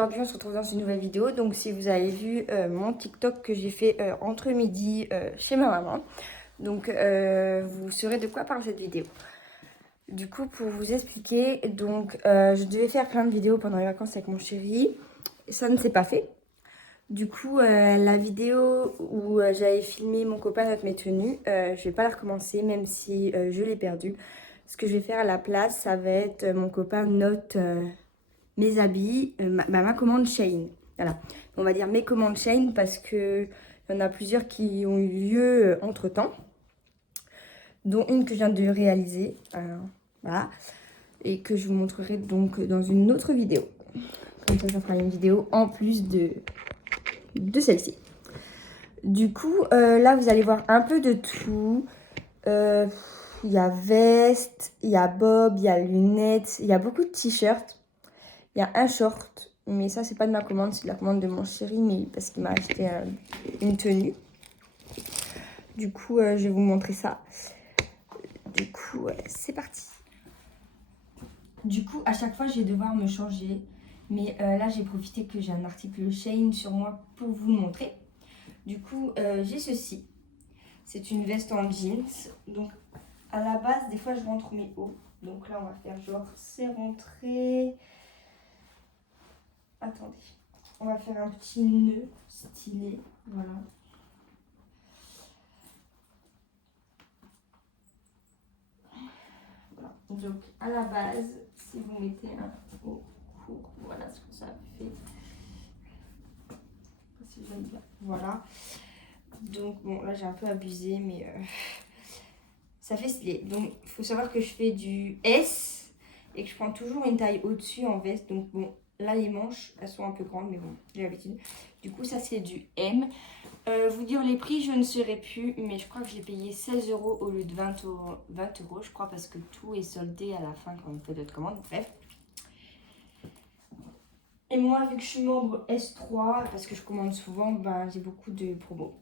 aujourd'hui on se retrouve dans une nouvelle vidéo. Donc si vous avez vu mon TikTok que j'ai fait entre midi chez ma maman, donc vous saurez de quoi parle cette vidéo. Du coup, pour vous expliquer, donc je devais faire plein de vidéos pendant les vacances avec mon chéri. Ça ne s'est pas fait. Du coup, la vidéo où j'avais filmé mon copain avec mes tenues, je vais pas la recommencer même si je l'ai perdue. Ce que je vais faire à la place, ça va être mon copain note mes habits, ma commande Shein. Voilà. On va dire mes commandes Shein parce que il y en a plusieurs qui ont eu lieu entre-temps, dont une que je viens de réaliser. Voilà. Et que je vous montrerai donc dans une autre vidéo. Comme ça fera une vidéo en plus de celle-ci. Du coup, là, vous allez voir un peu de tout. Il y a veste, il y a bob, il y a lunettes, il y a beaucoup de t-shirts. Il y a un short, mais ça, c'est pas de ma commande, c'est de la commande de mon chéri, mais parce qu'il m'a acheté une tenue. Du coup, je vais vous montrer ça. Du coup, c'est parti. Du coup, à chaque fois, je vais devoir me changer. Mais là, j'ai profité que j'ai un article Shein sur moi pour vous montrer. Du coup, j'ai ceci. C'est une veste en jeans. Donc, à la base, des fois, je rentre mes hauts. Donc là, on va faire genre, c'est rentré. Attendez. On va faire un petit nœud stylé. Voilà. Voilà. Donc, à la base, si vous mettez un haut court, voilà ce que ça fait. Si j'aime bien. Voilà. Donc, bon, là, j'ai un peu abusé, mais ça fait stylé. Donc, il faut savoir que je fais du S et que je prends toujours une taille au-dessus en veste. Donc, bon, là, les manches, elles sont un peu grandes, mais bon, j'ai l'habitude. Du coup, ça, c'est du M. Vous dire les prix, je ne saurais plus, mais je crois que j'ai payé 16 € au lieu de 20 €, je crois, parce que tout est soldé à la fin quand on fait d'autres commandes. Bref. Et moi, vu que je suis membre S3, parce que je commande souvent, ben, j'ai beaucoup de promos.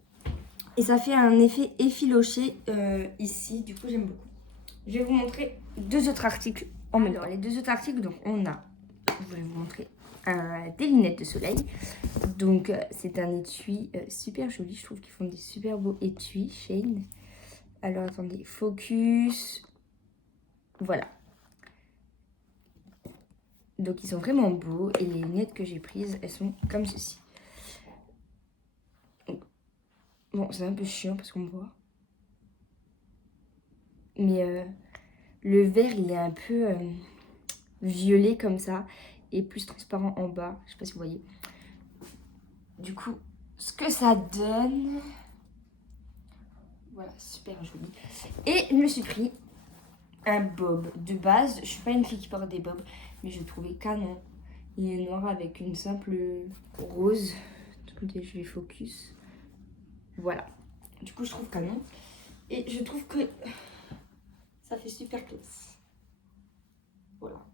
Et ça fait un effet effiloché ici, du coup, j'aime beaucoup. Je vais vous montrer deux autres articles en même temps. Les deux autres articles, donc on a, je vais vous montrer, des lunettes de soleil. Donc c'est un étui super joli, je trouve qu'ils font des super beaux étuis, Shein. Alors attendez, focus, voilà. Donc ils sont vraiment beaux et les lunettes que j'ai prises, elles sont comme ceci. Donc, bon, c'est un peu chiant parce qu'on me voit. Mais le vert, il est un peu violet comme ça et plus transparent en bas. Je sais pas si vous voyez. Du coup, ce que ça donne... Voilà, super joli. Et je me suis pris un bob. De base, je suis pas une fille qui porte des bobs, mais je le trouvais canon. Il est noir avec une simple rose. Écoutez, je vais focus. Voilà. Du coup, je trouve canon. Et je trouve que ça fait super classe. Voilà.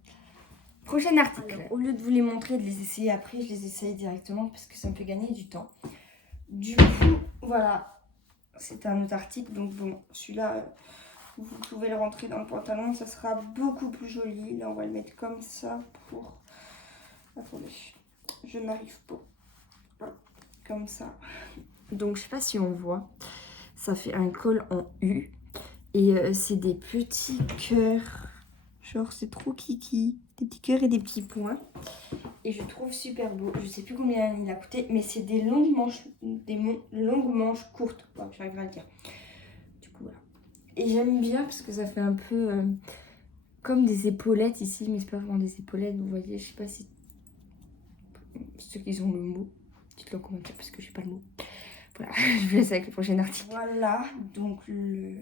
Prochain article. Alors, au lieu de vous les montrer, de les essayer après, je les essaye directement parce que ça me fait gagner du temps. Du coup, voilà. C'est un autre article. Donc bon, celui-là, vous pouvez le rentrer dans le pantalon. Ça sera beaucoup plus joli. Là, on va le mettre comme ça pour... Attendez, je n'arrive pas. Voilà, comme ça. Donc, je sais pas si on voit. Ça fait un col en U. Et c'est des petits cœurs. Genre, c'est trop kiki. Des petits cœurs et des petits points. Et je trouve super beau. Je sais plus combien il a coûté, mais c'est des longues manches, longues manches courtes. Bon, j'arrive à le dire. Du coup, voilà. Et j'aime bien parce que ça fait un peu comme des épaulettes ici, mais c'est pas vraiment des épaulettes, vous voyez. Je sais pas si ceux qui ont le mot, dites-le en commentaire parce que j'ai pas le mot. Voilà, je vous laisse avec le prochain article. Voilà, donc le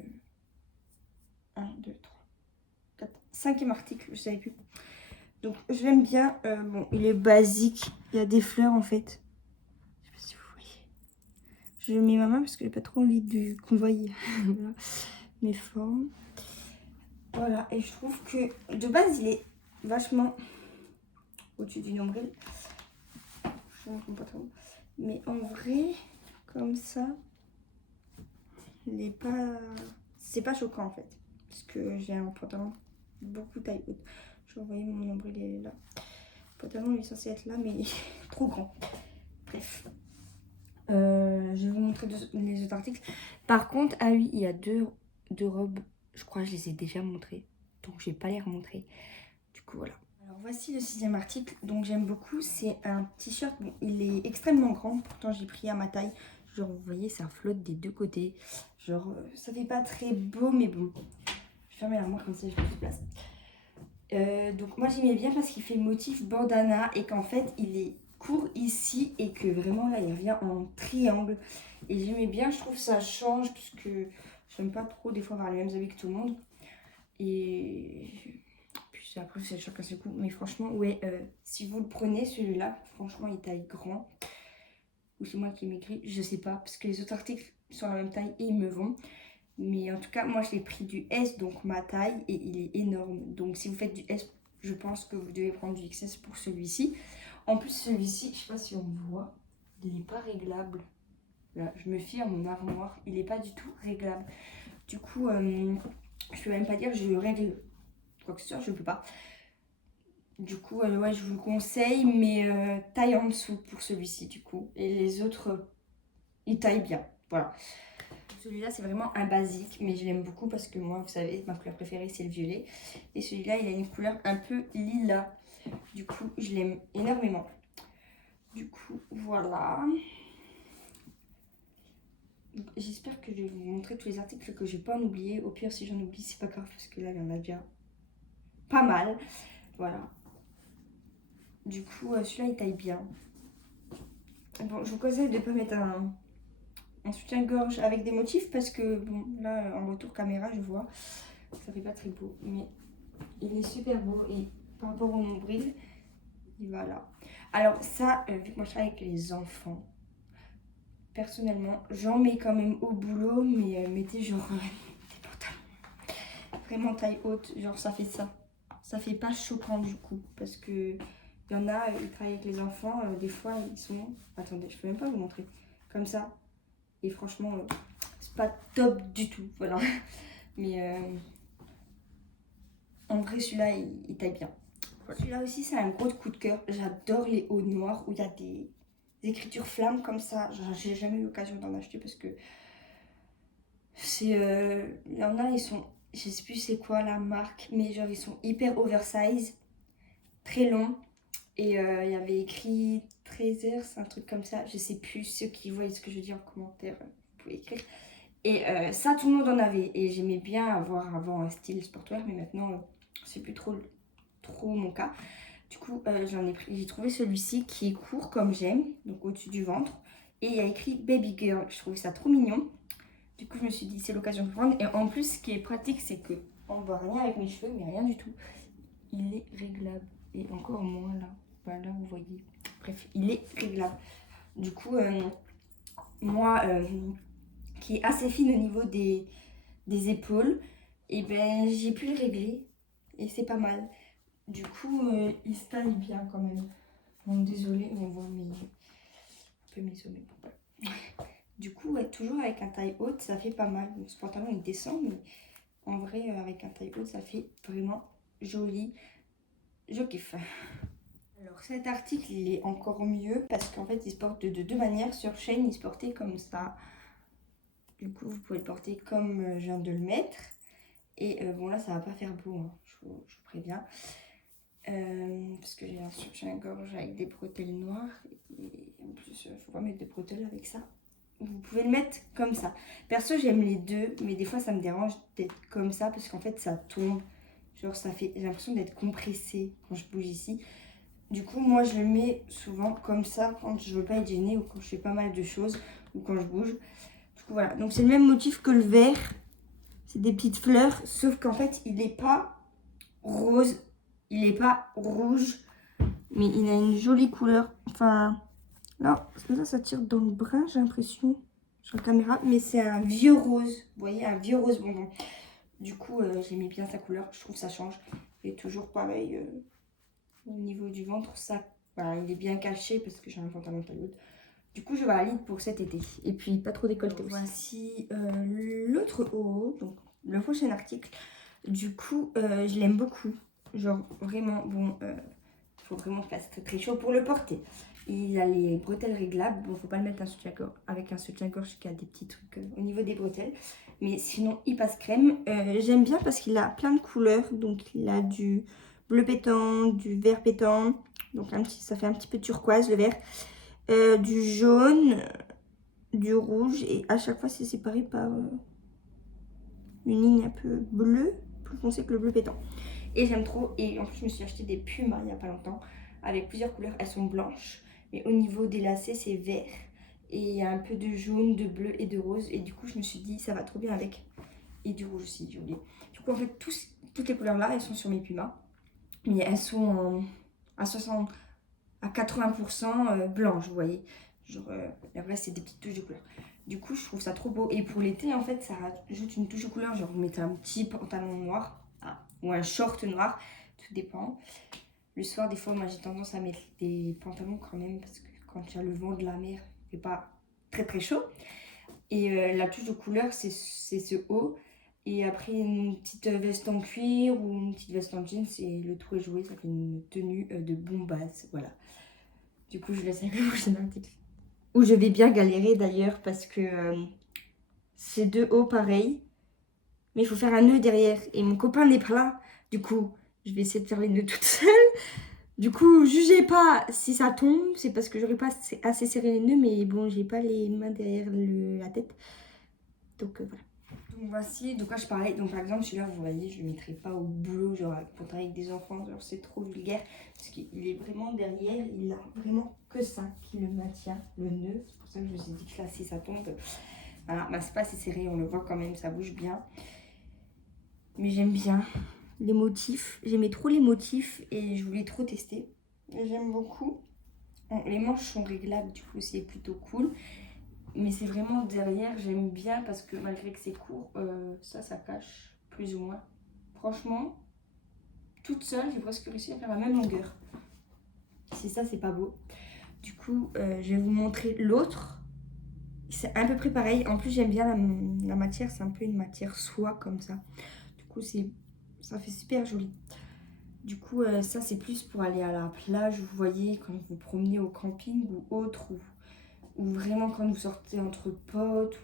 1, 2, 3, 4, 5e article, je savais plus. Donc je l'aime bien. Bon, il est basique. Il y a des fleurs en fait. Je sais pas si vous voyez. Je mets ma main parce que j'ai pas trop envie qu'on voie voilà, mes formes. Voilà, et je trouve que de base il est vachement au-dessus du nombril. Je ne comprends pas trop. Mais en vrai, comme ça, il est pas. C'est pas choquant en fait. Parce que j'ai un pantalon beaucoup taille haute. Je vais envoyer mon nombril, il est là. pantalon il est censé être là, mais trop grand. Bref. Je vais vous montrer les autres articles. Par contre, ah oui, il y a deux robes. Je crois que je les ai déjà montrées. Donc je vais pas les remontrer. Du coup, voilà. Alors voici le 6e article, donc j'aime beaucoup. C'est un t-shirt, bon, il est extrêmement grand, pourtant j'ai pris à ma taille. Genre, vous voyez, ça flotte des deux côtés. Genre, ça fait pas très beau, mais bon. Je vais fermer l'armoire comme ça, j'ai plus de place. Donc moi j'aimais bien parce qu'il fait motif bandana et qu'en fait il est court ici et que vraiment là il revient en triangle. Et j'aimais bien, je trouve ça change parce que j'aime pas trop des fois avoir les mêmes habits que tout le monde. Et puis après c'est chacun ses goûts. Mais franchement ouais, si vous le prenez celui-là, franchement il taille grand. Ou c'est moi qui m'écris, je sais pas, parce que les autres articles sont la même taille et ils me vont. Mais en tout cas, moi je l'ai pris du S, donc ma taille, et il est énorme. Donc si vous faites du S, je pense que vous devez prendre du XS pour celui-ci. En plus, celui-ci, je sais pas si on voit, il n'est pas réglable. Là, je me fie à mon armoire, il n'est pas du tout réglable. Du coup, je peux même pas dire que je le règle quoi que ce soit, je peux pas. Du coup, ouais, je vous le conseille, mais taille en dessous pour celui-ci, du coup. Et les autres, ils taillent bien, voilà. Celui-là, c'est vraiment un basique, mais je l'aime beaucoup parce que moi, vous savez, ma couleur préférée, c'est le violet. Et celui-là, il a une couleur un peu lilas. Du coup, je l'aime énormément. Du coup, voilà. J'espère que je vais vous montrer tous les articles que je vais pas en oublier. Au pire, si j'en oublie, c'est pas grave parce que là, il y en a déjà pas mal. Voilà. Du coup, celui-là, il taille bien. Bon, je vous conseille de ne pas mettre un soutien-gorge avec des motifs parce que, bon, là, en retour caméra, je vois, ça fait pas très beau. Mais il est super beau et par rapport au nombril, il va là. Alors ça, vu que moi je travaille avec les enfants, personnellement, j'en mets quand même au boulot, mais mettez genre des pantalons vraiment taille haute, genre ça fait ça. Ça fait pas choquant du coup, parce que il y en a, ils travaillent avec les enfants, des fois ils sont... Attendez, je peux même pas vous montrer. Comme ça. Et franchement, c'est pas top du tout, voilà. Mais en vrai, celui-là, il taille bien. Voilà. Celui-là aussi, c'est un gros coup de cœur. J'adore les hauts noirs où il y a des écritures flammes comme ça. J'ai jamais eu l'occasion d'en acheter parce que c'est... il y en a, ils sont... Je sais plus c'est quoi la marque, mais genre ils sont hyper oversize, très longs. Et il y avait écrit 13 heures, c'est un truc comme ça. Je sais plus, ceux qui voient ce que je dis en commentaire, vous pouvez écrire. Et ça, tout le monde en avait. Et j'aimais bien avoir avant un style sportwear, mais maintenant, c'est plus trop mon cas. Du coup, j'ai trouvé celui-ci qui est court comme j'aime, donc au-dessus du ventre. Et il y a écrit Baby Girl. Je trouvais ça trop mignon. Du coup, je me suis dit, c'est l'occasion de prendre. Et en plus, ce qui est pratique, c'est que on ne voit rien avec mes cheveux, mais rien du tout. Il est réglable. Et encore moins là. Bah, là, vous voyez. Bref, il est réglable. Du coup, moi, qui est assez fine au niveau des épaules, et ben j'ai pu le régler. Et c'est pas mal. Du coup, il se taille bien quand même. Bon, désolé, on voit un peu mes os, mais bon, voilà. Du coup, ouais, toujours avec un taille haute, ça fait pas mal. Donc, ce pantalon, il descend, mais en vrai, avec un taille haute, ça fait vraiment joli. Je kiffe. Alors, cet article, il est encore mieux parce qu'en fait, il se porte de deux manières. Sur Shein, il se portait comme ça. Du coup, vous pouvez le porter comme je viens de le mettre. Et bon, là, ça va pas faire beau, hein, je vous préviens. Parce que j'ai un soutien-gorge avec des bretelles noires. Et en plus, il faut pas mettre de bretelles avec ça. Vous pouvez le mettre comme ça. Perso, j'aime les deux, mais des fois, ça me dérange d'être comme ça parce qu'en fait, ça tombe. Genre, j'ai l'impression d'être compressée quand je bouge ici. Du coup, moi, je le mets souvent comme ça quand je veux pas être gênée ou quand je fais pas mal de choses ou quand je bouge. Du coup, voilà. Donc, c'est le même motif que le vert. C'est des petites fleurs, sauf qu'en fait, il n'est pas rose, il n'est pas rouge, mais il a une jolie couleur. Enfin, là, ça tire dans le brun, j'ai l'impression, sur la caméra, mais c'est un vieux rose. Vous voyez, un vieux rose bonbon. Du coup, j'aimais bien sa couleur, je trouve que ça change. Et toujours pareil, au niveau du ventre, ça, voilà, il est bien caché parce que j'ai un pantalon taille haute. Du coup, je valide pour cet été. Et puis, pas trop décolleté aussi. Voici l'autre haut, donc le prochain article. Du coup, je l'aime beaucoup. Genre, vraiment, bon, faut vraiment qu'il fasse très très chaud pour le porter. Il a les bretelles réglables. Bon, faut pas le mettre avec un soutien-gorge qui a des petits trucs au niveau des bretelles. Mais sinon, il passe crème. J'aime bien parce qu'il a plein de couleurs. Donc, il a du bleu pétant, du vert pétant. Donc, ça fait un petit peu turquoise, le vert. Du jaune, du rouge. Et à chaque fois, c'est séparé par une ligne un peu bleue, plus foncée que le bleu pétant. Et j'aime trop. Et en plus, je me suis acheté des Pumas il n'y a pas longtemps. Avec plusieurs couleurs. Elles sont blanches. Mais au niveau des lacets, c'est vert. Et il y a un peu de jaune, de bleu et de rose. Et du coup, je me suis dit, ça va trop bien avec. Et du rouge aussi, j'ai oublié. Du coup, en fait, toutes les couleurs là, elles sont sur mes Pumas. Mais elles sont à 80% blanches, vous voyez. Genre, après, c'est des petites touches de couleur. Du coup, je trouve ça trop beau. Et pour l'été, en fait, ça rajoute une touche de couleur. Genre, vous mettez un petit pantalon noir ou un short noir. Tout dépend. Le soir, des fois, moi, j'ai tendance à mettre des pantalons quand même. Parce que quand il y a le vent de la mer, il fait pas très très chaud. Et la touche de couleur, c'est ce haut. Et après, une petite veste en cuir ou une petite veste en jeans. Et le tout est joué. Ça fait une tenue de bombasse. Voilà. Du coup, je laisse avec le prochain article. Où je vais bien galérer d'ailleurs parce que c'est deux hauts pareils. Mais il faut faire un nœud derrière. Et mon copain n'est pas là. Du coup, je vais essayer de faire les nœuds toute seule. Du coup, jugez pas si ça tombe. C'est parce que j'aurais pas assez serré les nœuds. Mais bon, j'ai pas les mains derrière la tête. Donc voilà. Donc voici de quoi je parlais. Donc par exemple, celui-là, vous voyez, je le mettrai pas au boulot, genre pour travailler avec des enfants. Genre c'est trop vulgaire. Parce qu'il est vraiment derrière. Il a vraiment que ça qui le maintient, le nœud. C'est pour ça que je me suis dit que là, si ça tombe, voilà, bah c'est pas assez serré. On le voit quand même, ça bouge bien. Mais j'aime bien les motifs. J'aimais trop les motifs et je voulais trop tester. J'aime beaucoup. Bon, les manches sont réglables, du coup, c'est plutôt cool. Mais c'est vraiment derrière, j'aime bien parce que malgré que c'est court, ça cache plus ou moins. Franchement, toute seule, j'ai presque réussi à faire la même longueur. Si ça, c'est pas beau. Du coup, je vais vous montrer l'autre. C'est à peu près pareil. En plus, j'aime bien la matière. C'est un peu une matière soie comme ça. Du coup, ça fait super joli. Du coup, ça, c'est plus pour aller à la plage. Vous voyez, quand vous promenez au camping ou autre, ou vraiment quand vous sortez entre potes,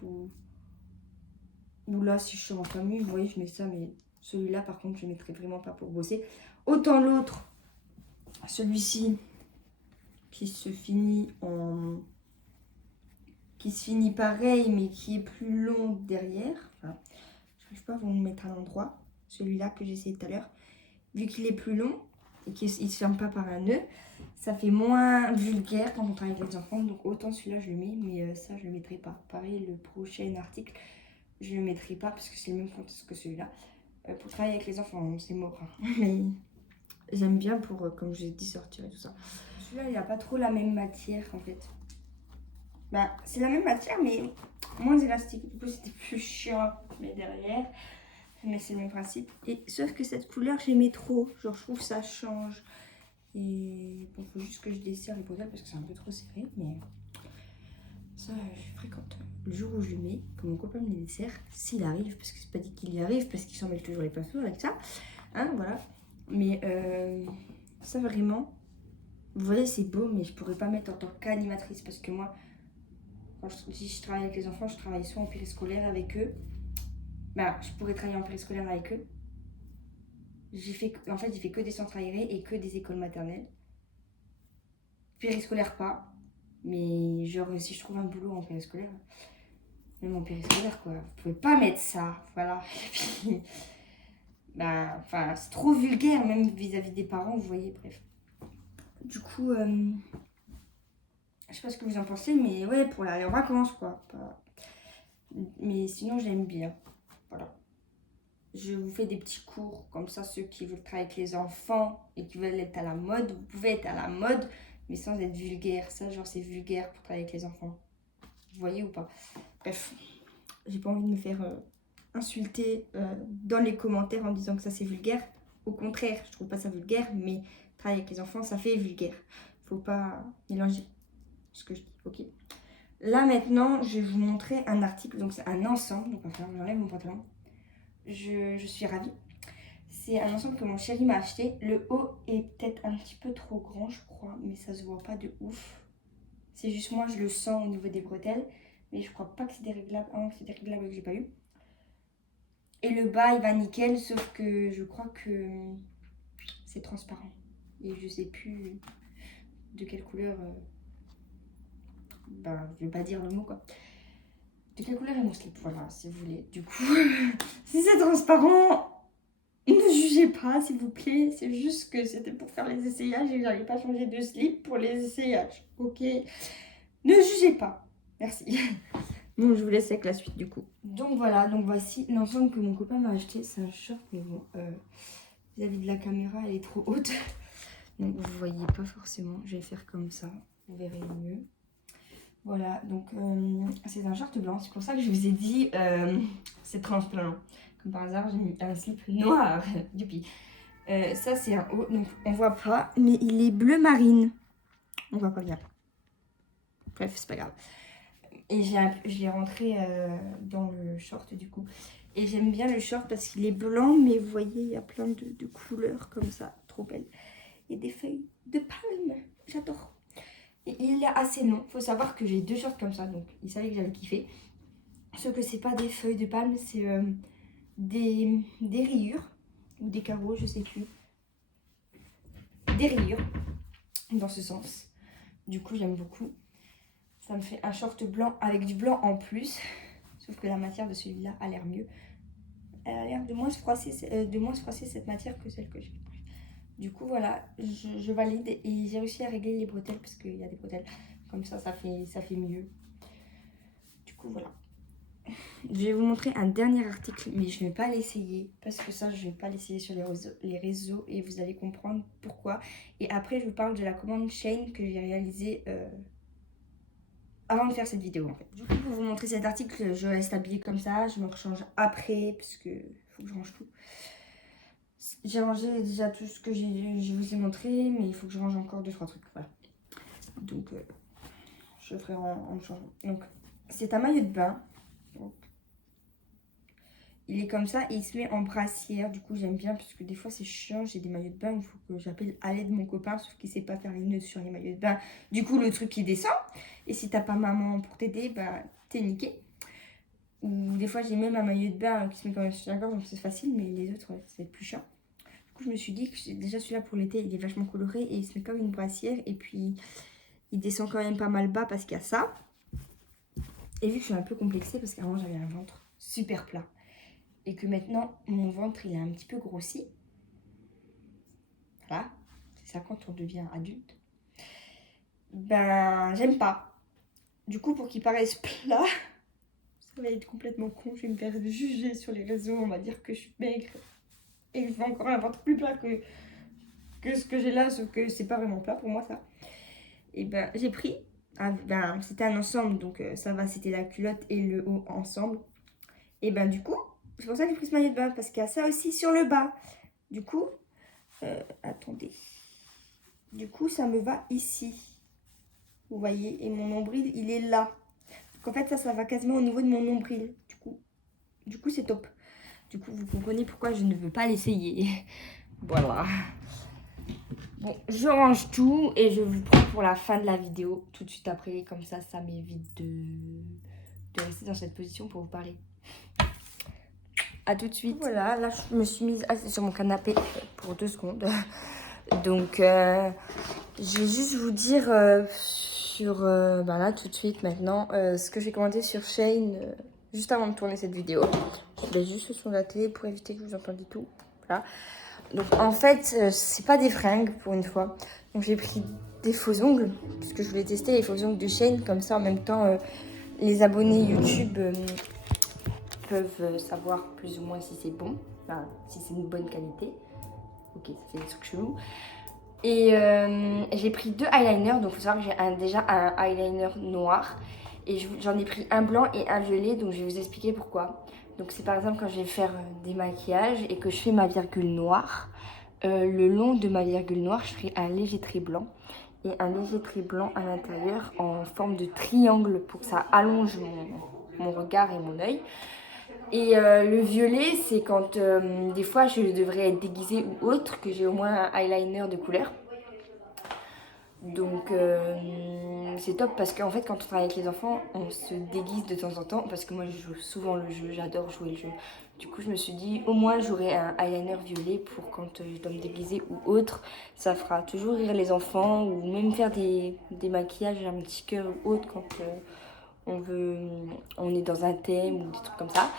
ou là, si je sors en famille, vous voyez, je mets ça. Mais celui-là, par contre, je ne mettrai vraiment pas pour bosser. Autant l'autre, celui-ci, qui se finit pareil, mais qui est plus long derrière. Enfin, je n'arrive pas à vous le mettre à l'endroit. Celui-là que j'ai essayé tout à l'heure. Vu qu'il est plus long et qu'il ne se ferme pas par un nœud, ça fait moins vulgaire quand on travaille avec les enfants. Donc autant celui-là, je le mets, mais ça, je ne le mettrai pas. Pareil, le prochain article, je ne le mettrai pas parce que c'est le même contexte que celui-là. Pour travailler avec les enfants, c'est mort. Hein. Mais j'aime bien pour, comme je vous ai dit, sortir et tout ça. Celui-là, il n'a pas trop la même matière en fait. Bah, c'est la même matière, mais moins élastique. Du coup, c'était plus chiant. Mais derrière, mais c'est le même principe. Et sauf que cette couleur, j'aimais trop. Genre, je trouve que ça change. Et bon, faut juste que je desserre les bretelles parce que c'est un peu trop serré. Mais ça, je fréquente. Le jour où je le mets, que mon copain me les dessert, s'il arrive, parce que c'est pas dit qu'il y arrive, parce qu'il s'en mêle toujours les pinceaux avec ça. Hein, voilà. Mais ça, vraiment, vous voyez, c'est beau, mais je pourrais pas mettre en tant qu'animatrice parce que moi, si je travaille avec les enfants, je travaille soit en périscolaire avec eux. Bah, je pourrais travailler en périscolaire avec eux. En fait, j'ai fait que des centres aérés et que des écoles maternelles. Périscolaire pas. Mais genre, si je trouve un boulot en périscolaire, même en périscolaire, quoi. Vous pouvez pas mettre ça, voilà. Et puis, bah, enfin, c'est trop vulgaire, même vis-à-vis des parents, vous voyez, bref. Du coup, je sais pas ce que vous en pensez, mais ouais, pour aller en vacances, quoi. Mais sinon, j'aime bien. Voilà. Je vous fais des petits cours, comme ça, ceux qui veulent travailler avec les enfants et qui veulent être à la mode, vous pouvez être à la mode, mais sans être vulgaire. Ça, genre, c'est vulgaire pour travailler avec les enfants. Vous voyez ou pas? Bref, j'ai pas envie de me faire insulter dans les commentaires en disant que ça, c'est vulgaire. Au contraire, je trouve pas ça vulgaire, mais travailler avec les enfants, ça fait vulgaire. Faut pas mélanger ce que je dis, ok? Là, maintenant, je vais vous montrer un article. Donc, c'est un ensemble. Donc, enfin, j'enlève mon pantalon. Je suis ravie. C'est un ensemble que mon chéri m'a acheté. Le haut est peut-être un petit peu trop grand, je crois, mais ça se voit pas de ouf. C'est juste moi, je le sens au niveau des bretelles, mais je crois pas que c'est déréglable. Ah non, c'est déréglable que j'ai pas eu. Et le bas, il va nickel, sauf que je crois que c'est transparent. Et je sais plus de quelle couleur... Ben, je vais pas dire le mot, quoi. De quelle couleur est mon slip? Voilà, si vous voulez. Du coup, si c'est transparent... Ne jugez pas, s'il vous plaît. C'est juste que c'était pour faire les essayages et que j'allais pas changer de slip pour les essayages. Ok? Ne jugez pas. Merci. Bon, je vous laisse avec la suite du coup. Donc voilà, donc voici l'ensemble que mon copain m'a acheté. C'est un short, mais bon, vis-à-vis de la caméra, elle est trop haute. Donc vous voyez pas forcément. Je vais faire comme ça. Vous verrez mieux. Voilà, donc c'est un short blanc. C'est pour ça que je vous ai dit c'est transparent. Comme par hasard, j'ai mis un slip noir. Youpi. Ça, c'est un haut, donc on voit pas, mais il est bleu marine. On voit pas bien. Bref, c'est pas grave. Et je l'ai rentré dans le short du coup. Et j'aime bien le short parce qu'il est blanc, mais vous voyez, il y a plein de couleurs comme ça. Trop belle. Il y a des feuilles de palme. J'adore. Et il est assez long. Faut savoir que j'ai 2 shorts comme ça, donc il savait que j'allais kiffer. Sauf que c'est pas des feuilles de palme, c'est des rayures ou des carreaux, je sais plus. Des rayures dans ce sens. Du coup, j'aime beaucoup. Ça me fait un short blanc avec du blanc en plus. Sauf que la matière de celui-là a l'air mieux. Elle a l'air de moins se froisser cette matière que celle que j'ai. Du coup, voilà, je valide et j'ai réussi à régler les bretelles parce qu'il y a des bretelles. Comme ça, ça fait mieux. Du coup, voilà. Je vais vous montrer un dernier article, mais je ne vais pas l'essayer parce que ça, je ne vais pas l'essayer sur les réseaux et vous allez comprendre pourquoi. Et après, je vous parle de la commande Shein que j'ai réalisée avant de faire cette vidéo en fait. Du coup, pour vous montrer cet article, je reste habillée comme ça, je me rechange après parce que faut que je range tout. J'ai rangé déjà tout ce que je vous ai montré, mais il faut que je range encore 2-3 trucs. Voilà. Donc, je ferai en changeant. Donc, c'est un maillot de bain. Donc, il est comme ça et il se met en brassière. Du coup, j'aime bien parce que des fois, c'est chiant. J'ai des maillots de bain. Il faut que j'appelle à l'aide mon copain, sauf qu'il sait pas faire les nœuds sur les maillots de bain. Du coup, le truc, il descend. Et si t'as pas maman pour t'aider, bah, t'es niqué. Ou des fois, j'ai même un maillot de bain qui se met quand même sur la gorge, donc c'est facile. Mais les autres, ouais, c'est plus chiant. Du coup, je me suis dit que déjà celui-là pour l'été, il est vachement coloré et il se met comme une brassière. Et puis, il descend quand même pas mal bas parce qu'il y a ça. Et vu que je suis un peu complexée parce qu'avant, j'avais un ventre super plat. Et que maintenant, mon ventre, il est un petit peu grossi. Voilà. C'est ça quand on devient adulte. Ben, j'aime pas. Du coup, pour qu'il paraisse plat, ça va être complètement con. Je vais me faire juger sur les réseaux. On va dire que je suis maigre. Et que je veux encore un ventre plus plat que ce que j'ai là. Sauf que c'est pas vraiment plat pour moi, ça. Et ben, j'ai pris. C'était un ensemble. Donc, ça va. C'était la culotte et le haut ensemble. Et ben, du coup... C'est pour ça que j'ai pris ce maillot de bain, parce qu'il y a ça aussi sur le bas. Du coup, attendez. Du coup, ça me va ici. Vous voyez, et mon nombril, il est là. Donc en fait, ça va quasiment au niveau de mon nombril. Du coup, c'est top. Du coup, vous comprenez pourquoi je ne veux pas l'essayer. Voilà. Bon, je range tout et je vous prends pour la fin de la vidéo. Tout de suite après, comme ça m'évite de rester dans cette position pour vous parler. A tout de suite. Voilà, là je me suis mise assise sur mon canapé pour 2 secondes. Donc je vais juste vous dire sur là tout de suite maintenant ce que j'ai commandé sur Shein juste avant de tourner cette vidéo. Je l'ai juste sur la télé pour éviter que vous entendiez tout. Voilà. Donc en fait c'est pas des fringues pour une fois. Donc j'ai pris des faux ongles parce que je voulais tester les faux ongles de Shein comme ça en même temps les abonnés YouTube peuvent savoir plus ou moins si c'est bon, enfin, si c'est une bonne qualité. Ok, ça fait des trucs chelous. Et j'ai pris 2 eyeliners, donc il faut savoir que j'ai déjà un eyeliner noir. Et j'en ai pris un blanc et un violet, donc je vais vous expliquer pourquoi. Donc c'est par exemple quand je vais faire des maquillages et que je fais ma virgule noire. Le long de ma virgule noire, je ferai un léger trait blanc. Et un léger trait blanc à l'intérieur en forme de triangle pour que ça allonge mon regard et mon œil. Et le violet, c'est quand des fois je devrais être déguisée ou autre, que j'ai au moins un eyeliner de couleur. Donc c'est top parce qu'en fait quand on travaille avec les enfants, on se déguise de temps en temps parce que moi je joue souvent le jeu, j'adore jouer le jeu. Du coup je me suis dit au moins j'aurai un eyeliner violet pour quand je dois me déguiser ou autre. Ça fera toujours rire les enfants ou même faire des maquillages, un petit cœur ou autre quand on est dans un thème ou des trucs comme ça.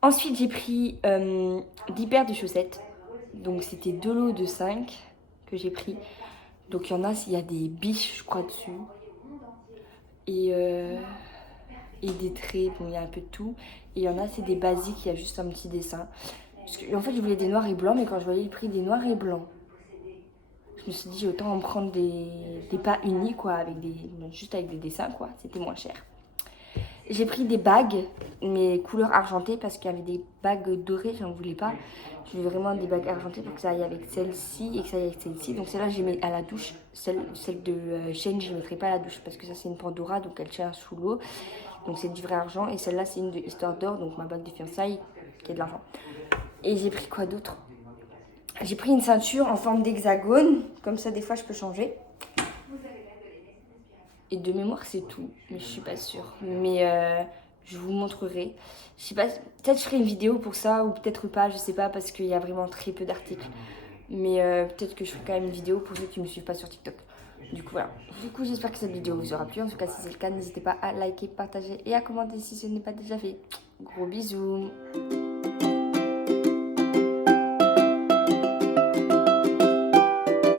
Ensuite j'ai pris 10 paires de chaussettes. Donc c'était 2 lots de 5 que j'ai pris. Donc il y a des biches, je crois, dessus. Et des traits, bon, il y a un peu de tout. Et il y en a, c'est des basiques, il y a juste un petit dessin. Parce que, en fait, je voulais des noirs et blancs, mais quand je voyais le prix des noirs et blancs, je me suis dit, autant en prendre des pas unis, quoi, juste avec des dessins, quoi. C'était moins cher. J'ai pris des bagues, mais couleur argentée, parce qu'il y avait des bagues dorées, j'en voulais pas. Je voulais vraiment des bagues argentées pour que ça aille avec celle-ci et que ça aille avec celle-ci. Donc celle-là, je les mets à la douche. Celle de Shane, je ne mettrai pas à la douche parce que ça, c'est une Pandora, donc elle tient sous l'eau. Donc c'est du vrai argent. Et celle-là, c'est une de Histoire d'Or, donc ma bague de fiançailles, qui est de l'argent. Et j'ai pris quoi d'autre? J'ai pris une ceinture en forme d'hexagone. Comme ça, des fois, je peux changer. Et de mémoire, c'est tout. Mais je suis pas sûre. Mais je vous montrerai. Je sais pas, peut-être je ferai une vidéo pour ça ou peut-être pas, je sais pas, parce qu'il y a vraiment très peu d'articles. Mais peut-être que je ferai quand même une vidéo pour ceux qui me suivent pas sur TikTok. Du coup, voilà. Du coup, j'espère que cette vidéo vous aura plu. En tout cas, si c'est le cas, n'hésitez pas à liker, partager et à commenter si ce n'est pas déjà fait. Gros bisous.